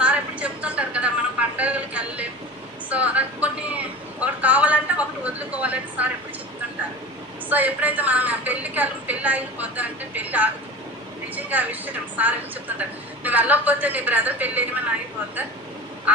Sir ఎప్పుడు చెప్తుంటారు కదా, మనం పండుగలకి వెళ్ళలేం. సో కొన్ని ఒకటి కావాలంటే ఒకటి వదులుకోవాలని సార్ ఎప్పుడు చెప్తుంటారు. సో ఎప్పుడైతే మనం పెళ్ళికి వెళ్ళం, పెళ్ళి ఆగిపోద్దా అంటే పెళ్ళి ఆగదు. నిజంగా ఆ విషయం సార్ ఎప్పుడు చెప్తుంటారు, నువ్వు వెళ్ళకపోతే నీ బ్రదర్ పెళ్ళి ఏమైనా ఆగిపోద్దా?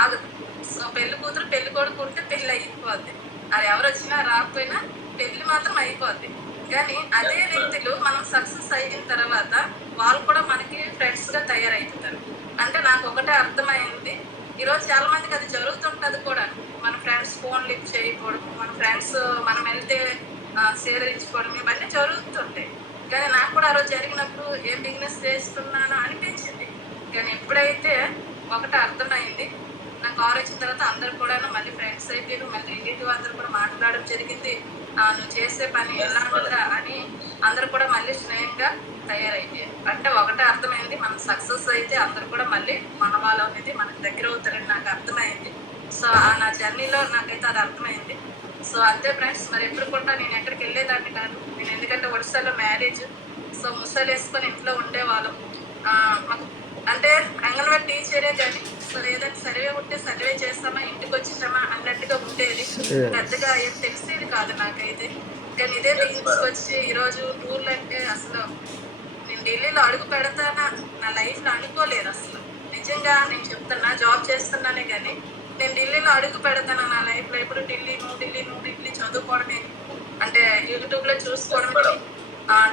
ఆగదు. సో పెళ్లి కూతురు పెళ్లి కొడుకు ఉంటే పెళ్ళి అయిపోద్ది. అది ఎవరు వచ్చినా రాకపోయినా పెళ్లి మాత్రం అయిపోద్ది. కానీ అదే వ్యక్తులు మనం సక్సెస్ అయిన తర్వాత వాళ్ళు కూడా మనకి ఫ్రెండ్స్ గా తయారైపోతారు. అంటే నాకు ఒకటే అర్థమైంది, ఈరోజు చాలా మందికి అది జరుగుతుంటది కూడా. మన ఫ్రెండ్స్ ఫోన్ లిఫ్ట్ చేయకపోవడం, మన ఫ్రెండ్స్ మనం వెళ్తే షేర్ ఇచ్చుకోవడం, ఇవన్నీ జరుగుతుంటాయి. కానీ నాకు కూడా ఆ రోజు జరిగినప్పుడు ఏం బిజినెస్ చేస్తున్నానో అనిపించింది. కానీ ఎప్పుడైతే ఒకటి అర్థమైంది, నా కార్ వచ్చిన తర్వాత అందరు కూడా మళ్ళీ ఫ్రెండ్స్ అయిపోయారు, మళ్ళీ రిలేటివ్ అందరూ కూడా మాట్లాడడం జరిగింది. నువ్వు చేసే పని ఎలా ఉంటుందా అని అందరు కూడా మళ్ళీ స్నేహంగా తయారైపోయారు. అంటే ఒకటే అర్థమైంది, మనం సక్సెస్ అయితే అందరు కూడా మళ్ళీ మన వాళ్ళు అనేది మనకు దగ్గర అవుతారని నాకు అర్థమైంది. సో నా జర్నీలో నాకైతే అది అర్థమైంది. సో అంతే ఫ్రెండ్స్, మరి ఎప్పుడు కూడా నేను ఎక్కడికి వెళ్ళేదాన్ని కాదు. నేను ఎందుకంటే ఒడిశాలో మ్యారేజ్, సో ముసలు వేసుకొని ఇంట్లో ఉండేవాళ్ళం. మాకు అంటే అంగన్వాడీ టీచరే కానీ, సో ఏదైనా సర్వే ఉంటే సర్వే చేస్తామా ఇంటికి వచ్చేసామా అన్నట్టుగా ఉండేది. పెద్దగా ఏం తెలిసేది కాదు నాకైతే. కానీ ఇదే బిజినెస్కి వచ్చి ఈరోజు టూర్లు అంటే అసలు నేను ఢిల్లీలో అడుగు పెడతానా నా లైఫ్లో అనుకోలేదు అసలు. నిజంగా నేను చెప్తున్నా, జాబ్ చేస్తున్నానే కానీ నేను ఢిల్లీలో అడుగు పెడతాను నా లైఫ్లో. ఎప్పుడు ఢిల్లీ చదువుకోవడమే, అంటే యూట్యూబ్లో చూసుకోవడమే.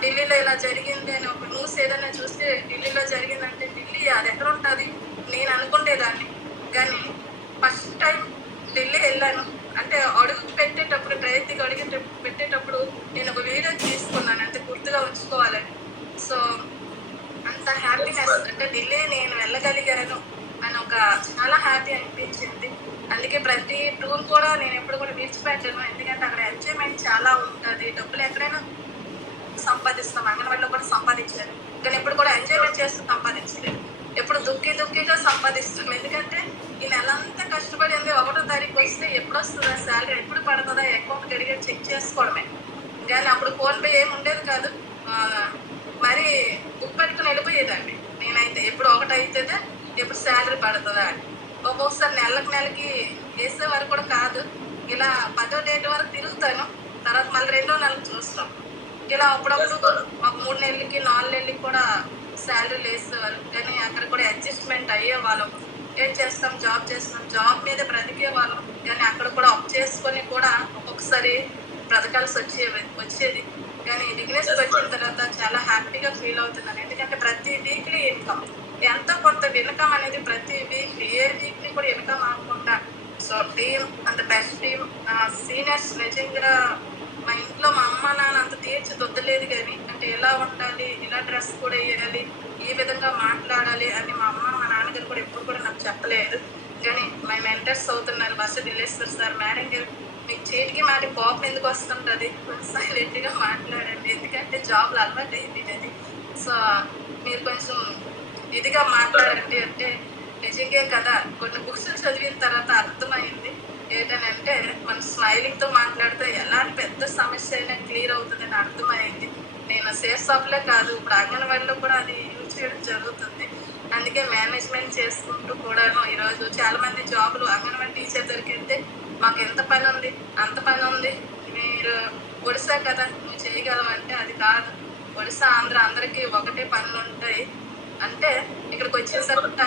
ఢిల్లీలో ఇలా జరిగింది అని ఒక న్యూస్ ఏదైనా చూస్తే ఢిల్లీలో జరిగిందంటే ఢిల్లీ అది ఎక్కడ ఉంటుంది నేను అనుకుంటేదాన్ని. కానీ ఫస్ట్ టైం ఢిల్లీ వెళ్ళాను అంటే అడుగు పెట్టేటప్పుడు, ట్రైన్కి అడుగు పెట్టేటప్పుడు నేను ఒక వీడియో తీసుకున్నాను, అంటే గుర్తుగా ఉంచుకోవాలని. సో అంత హ్యాపీనెస్, అంటే ఢిల్లీ నేను వెళ్ళగలిగాను అని ఒక చాలా హ్యాపీ అనిపించింది. అందుకే ప్రతి టూర్ కూడా నేను ఎప్పుడు కూడా విడిచిపెట్టాను. ఎందుకంటే అక్కడ ఎంజాయ్మెంట్ చాలా ఉంటుంది. డబ్బులు ఎక్కడైనా సంపాదిస్తాం, అంగన్వాడిలో కూడా సంపాదించాను. కానీ ఎప్పుడు కూడా ఎంజాయ్మెంట్ చేస్తూ సంపాదించలేదు, ఎప్పుడు దుక్కిగా సంపాదిస్తాం. ఎందుకంటే ఈ నెలంతా కష్టపడింది 1వ తారీఖు వస్తే ఎప్పుడు వస్తుందా శాలరీ, ఎప్పుడు పడుతుందా అకౌంట్ గడిగా చెక్ చేసుకోవడమే. కానీ అప్పుడు ఫోన్పే ఏమి ఉండేది కాదు. మరి బుక్ పెట్టుకుని వెళ్ళిపోయేదాన్ని నేనైతే. ఎప్పుడు ఒకటి అవుతుందా, ఎప్పుడు శాలరీ పడుతుందా అని. ఒక్కొక్కసారి నెలకి వేసే వరకు కూడా కాదు, ఇలా 10వ డేట్ వరకు తిరుగుతాను, తర్వాత మళ్ళీ 2వ నెలకు చూస్తాం. ఇలా అప్పుడప్పుడు మాకు 3 నెలలకి 4 నెలలకి కూడా శాలరీలు వేసేవారు. కానీ అక్కడ కూడా అడ్జస్ట్మెంట్ అయ్యేవాళ్ళం. ఏం చేస్తాం, జాబ్ చేస్తాం, జాబ్ మీద బ్రతికే వాళ్ళం. కానీ అక్కడ కూడా అప్ చేసుకొని కూడా ఒక్కొక్కసారి బ్రతకాల్సి వచ్చేది. కానీ బిజినెస్కి వచ్చిన తర్వాత చాలా హ్యాపీగా ఫీల్ అవుతున్నాను. ఎందుకంటే ప్రతి వీక్లీ ఇన్కమ్, ఎంతో కొంత ఇన్కమ్ అనేది ప్రతి వీక్లీ, ఏ వీక్లీ కూడా ఇన్కమ్ ఆగకుండా. సో టీమ్ అంత బెస్ట్ టీమ్, సీనియర్స్ నిజంగా మా ఇంట్లో మా అమ్మ నాన్న అంత తీర్చి దొద్దలేదు. కానీ అంటే ఎలా ఉండాలి, ఇలా డ్రెస్ కూడా వేయాలి, ఈ విధంగా మాట్లాడాలి అని మా అమ్మ మా నాన్నగారు కూడా ఎప్పుడు కూడా నాకు చెప్పలేదు. కానీ మై మెంటర్స్ అవుతున్నారు, బస్సు ఢిల్లేశ్వర్ సార్, మేడం గారు, మీకు చేతికి మాట కోపం ఎందుకు వస్తుంటుంది, సైలెంట్గా మాట్లాడండి, ఎందుకంటే జాబ్లో అలవాటు అయిపోయింది. సో మీరు కొంచెం ఇదిగా మాట్లాడండి అంటే నిజంగా కదా. కొన్ని బుక్స్ చదివిన తర్వాత అర్థమైంది ఏంటంటే మన స్మైలింగ్తో మాట్లాడితే ఎలాంటి పెద్ద సమస్య అయినా క్లియర్ అవుతుందని అర్థమైంది. నేను సేఫ్ షాప్లే కాదు, ఇప్పుడు అంగన్వాడిలో కూడా అది యూజ్ చేయడం జరుగుతుంది. అందుకే మేనేజ్మెంట్ చేసుకుంటూ కూడాను ఈరోజు చాలామంది జాబులు అంగన్వాడి టీచర్ దొరికితే మాకు ఎంత పని ఉంది, అంత పని ఉంది, మీరు ఒడిశా కదా నువ్వు చేయగలవంటే అది కాదు. ఒడిశా ఆంధ్ర అందరికీ ఒకటే పనులు ఉంటాయి. అంటే ఇక్కడికి వచ్చిన తర్వాత